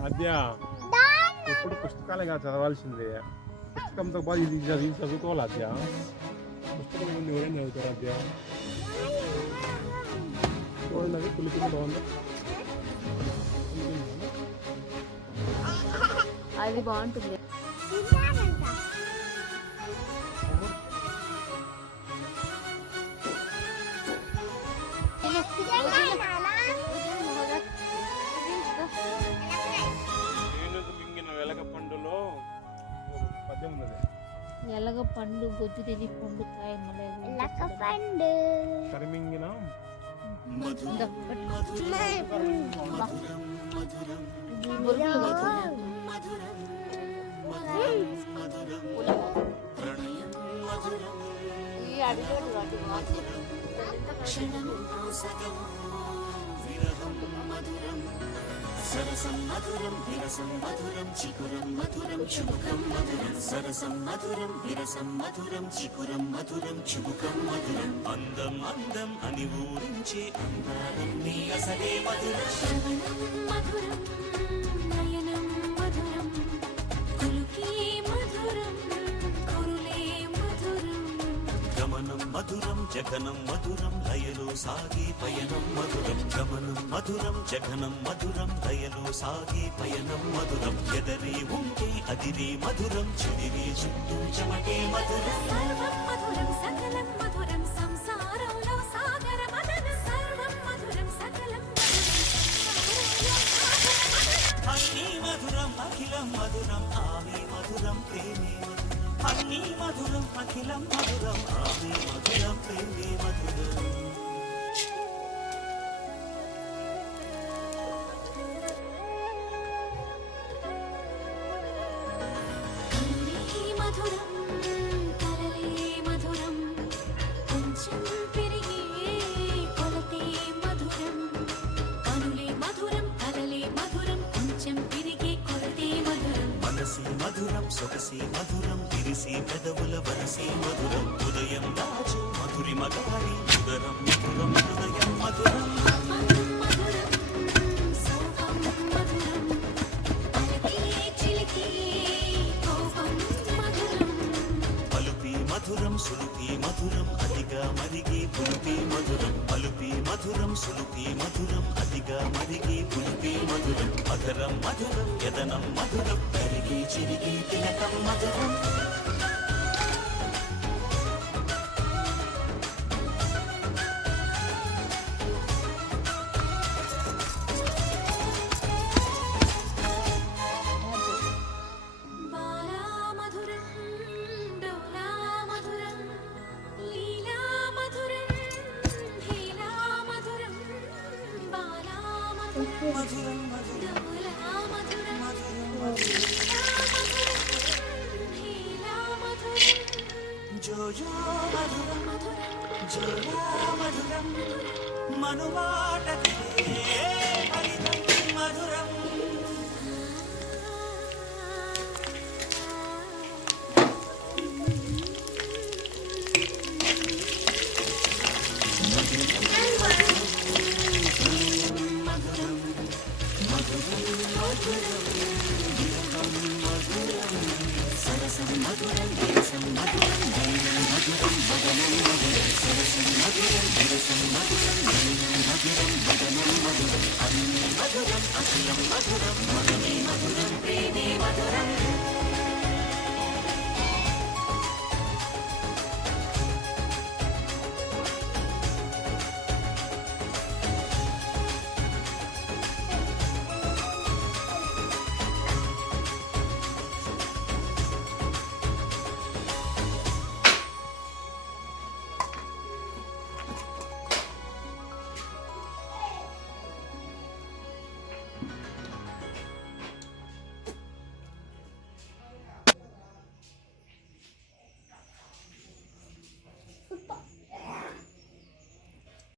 ఆద్య ఎప్పుడు పుస్తకాలుగా చదవాల్సిందే. పుస్తకంతో పాటు ఇది చదువుకోవాలి ఆద్య. పుస్తకం ముందు ఎవరైనా చదువుతారు ఆద్య. చూడండి అది పులికింది బాగుందా? అది బాగుంటుంది. ఎలగ పండు గొజ్జు తెలి పండు కాయ పండు కరిమింగిన సరసం మధురం విరసం మధురం చికురం మధురం చుబుకం మధురం సరసం మధురం విరసం మధురం చికురం మధురం చుబుకం మధురం అందం అందం అని ఊరించే అందాలన్నీ అసలే మధురం శ్రవణం మధురం నయనం మధురం కులుకే మధురం కురులే మధురం గమనం మధురం జగనం మధురం లయలో సాగే పయనం మధురం గమనం మధురం జగనం మధురం లయలో సాగే పయనం మధురం ఎదరి ఉంటే అదిరే మధురం చెదిరే చుట్టూ చెమటే మధురం సర్వం మధురం సకలం మధురం సంసారంలో సాగర మదనం సర్వం మధురం సకలం అన్నీ మధురం అఖిలం మధురం ఆమె మధురం ప్రేమే అన్నీ మధురం అఖిలం మధురం ఆమె మధురం ప్రేమే మధురం మధురం సొగసి మధురం విరిసి పెదవుల వరసి మధురం ఉదయం రాజు మధురి మగారి ఉదరం మధురం హృదయం మధురం పలుపి మధురం సులుపి మధురం అతిగా మరిగి పులుపి మధురం పలుపి మధురం సులుపి మధురం అతిగా మరిగి పులుపి మధురం మధురం మధురం యదనం మధురం కరిగి చిరిగి తిలకం మధురం మధురం జోజో మధురం జోయా మధురం మనువాటకే ఫలితం మధురం సరసం మధురం విరసం మధురం మధురం మదనం మధురం సరసం మధురం